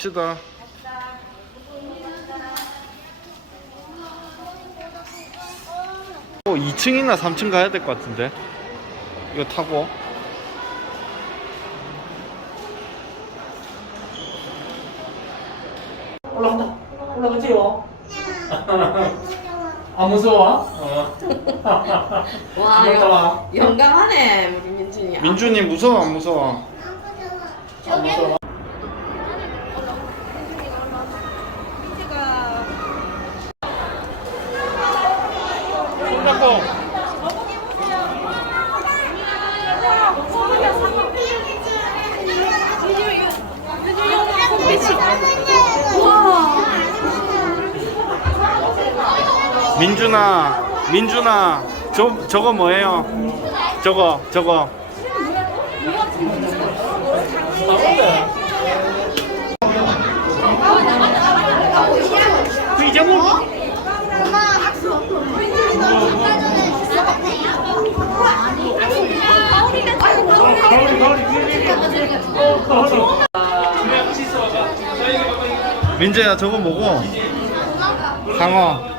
시다. 어, 2층이나 3층 가야 될 것 같은데. 이거 타고. 올라간다. 올라가지요. 안 무서워? 어. 와, 영, 와. 영감하네, 우리 민준이. 민준이 무서워 안 무서워? 안 무서워? 민준아, 민준아, 저 저거 뭐예요? 저거 저거. 그. 민재야 저거 뭐고? 상어.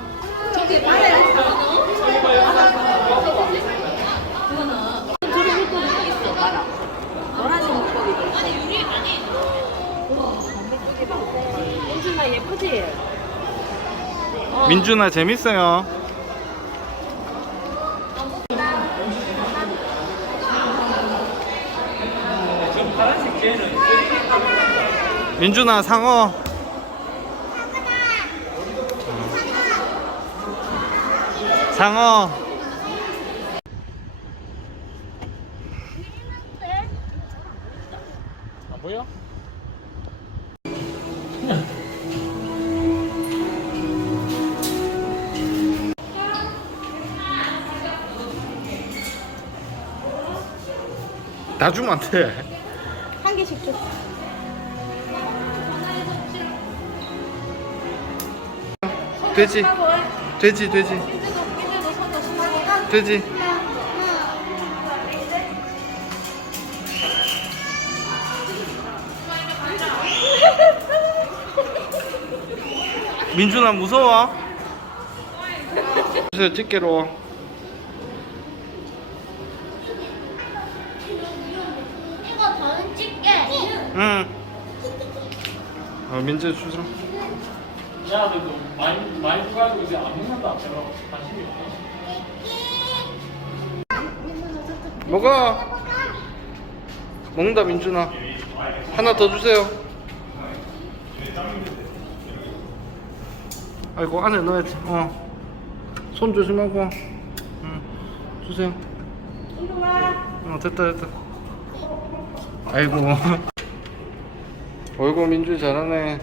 민준아, 재밌어요. 민준아 상어. 상어. 안 보여? 다 주면 안 돼. 한 개씩 줘. 돼지. 돼지 돼지. 돼지. 민준아 무서워? 주세요 집게로. 이거 더는 찍게. 응. 어 민재 주세요. 야, 근데 너 많이 많이 가지고 이제 안 먹는다. 별로 관심이 없어. 먹어. 먹는다 민준아. 하나 더 주세요. 아이고 안에 넣어야지. 어. 손 조심하고. 응. 주세요. 어 됐다 됐다. 아이고. 어이구 민준 잘하네.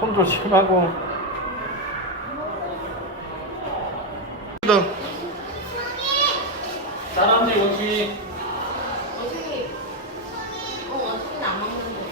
손 조심하고. 다람쥐 원숭이. 어, 원숭이는 안 먹는데.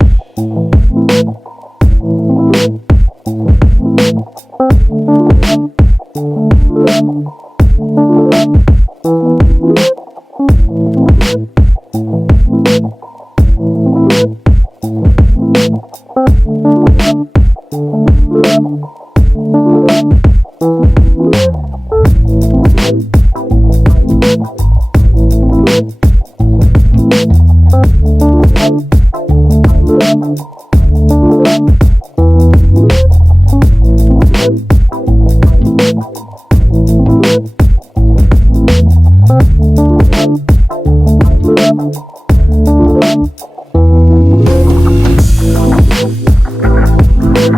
아